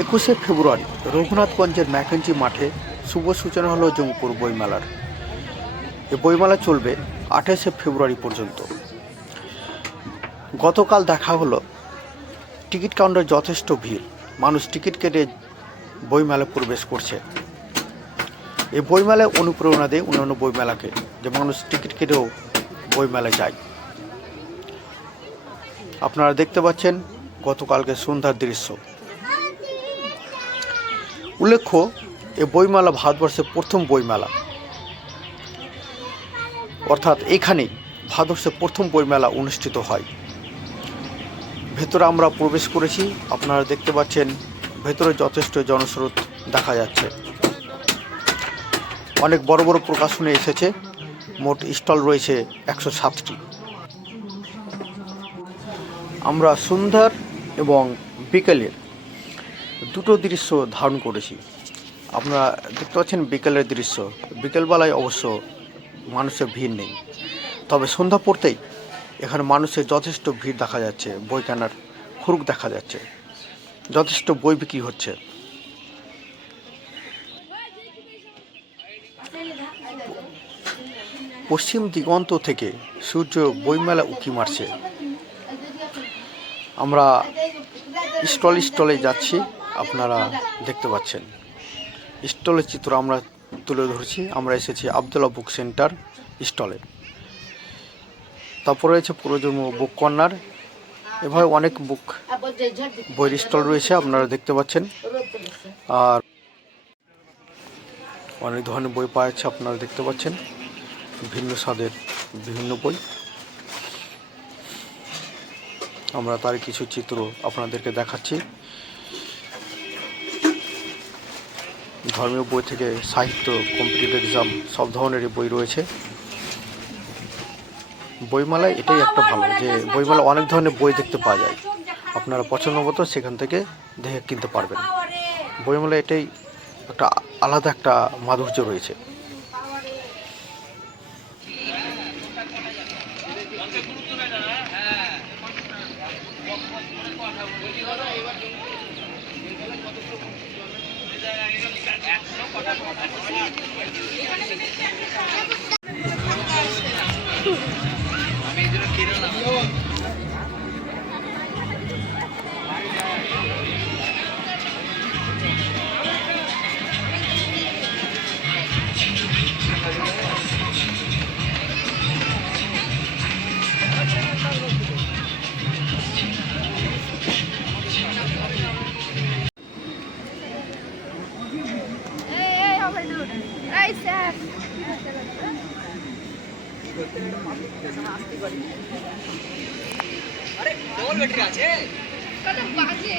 21শে ফেব্রুয়ারি রঘুনাথগঞ্জের Mackenzie মাঠে শুভ সূচনা হলো জঙ্গপুর বইমেলার। এই বইমেলা চলবে 28শে ফেব্রুয়ারি পর্যন্ত। গতকাল দেখা হলো টিকিট কাউন্টারে যথেষ্ট ভিড়, মানুষ টিকিট কেটে বইমেলায় প্রবেশ করছে। এই বইমেলায় অনুপ্রেরণা দেয় অন্যান্য বইমেলাকে, যে মানুষ টিকিট কেটেও বইমেলায় যায়। আপনারা দেখতে পাচ্ছেন গতকালকে সন্ধ্যার দৃশ্য। উল্লেখ্য, এই বইমেলা ভারতবর্ষের প্রথম বইমেলা, অর্থাৎ এখানেই ভারতবর্ষের প্রথম বইমেলা অনুষ্ঠিত হয়। ভেতরে আমরা প্রবেশ করেছি, আপনারা দেখতে পাচ্ছেন ভেতরে যথেষ্ট জনস্রোত দেখা যাচ্ছে। অনেক বড় বড় প্রকাশনী এসেছে, মোট স্টল রয়েছে 107টি। আমরা সন্ধ্যার এবং বিকেলের দুটো দৃশ্য ধারণ করেছি। আপনারা দেখতে পাচ্ছেন বিকেলের দৃশ্য। বিকেলবেলায় অবশ্য মানুষের ভিড় নেই, তবে সন্ধ্যা পড়তেই এখানে মানুষের যথেষ্ট ভিড় দেখা যাচ্ছে। বই কেনার খুরুক দেখা যাচ্ছে, যথেষ্ট বই বিক্রি হচ্ছে। পশ্চিম দিগন্ত থেকে সূর্য বইমেলা উঁকি মারছে। আমরা স্টলে যাচ্ছি, আপনারা দেখতে পাচ্ছেন স্টলের চিত্র আমরা তুলে ধরছি। আমরা এসেছি আবদুল্লাহ বুক সেন্টার স্টলে। তারপরে রয়েছে পুরোজন্ম বুক কর্নার। এভাবে অনেক বইয়ের স্টল রয়েছে, আপনারা দেখতে পাচ্ছেন। আর অনেক ধরনের বই পাওয়া যাচ্ছে, আপনারা দেখতে পাচ্ছেন ভিন্ন স্বাদের বিভিন্ন বই। আমরা তার কিছু চিত্র আপনাদেরকে দেখাচ্ছি। ধর্মীয় বই থেকে সাহিত্য, কম্পিটিটিভ এক্সাম সব ধরনেরই বই রয়েছে। বইমেলায় এটাই একটা ভালো, যে বইমেলা অনেক ধরনের বই দেখতে পাওয়া যায়। আপনারা পছন্দ মতো সেখান থেকে দেখে কিনতে পারবেন। বইমেলায় এটাই একটা আলাদা একটা মাধুর্য রয়েছে। আরে বল ব্যাটারি আছে কত বাজে।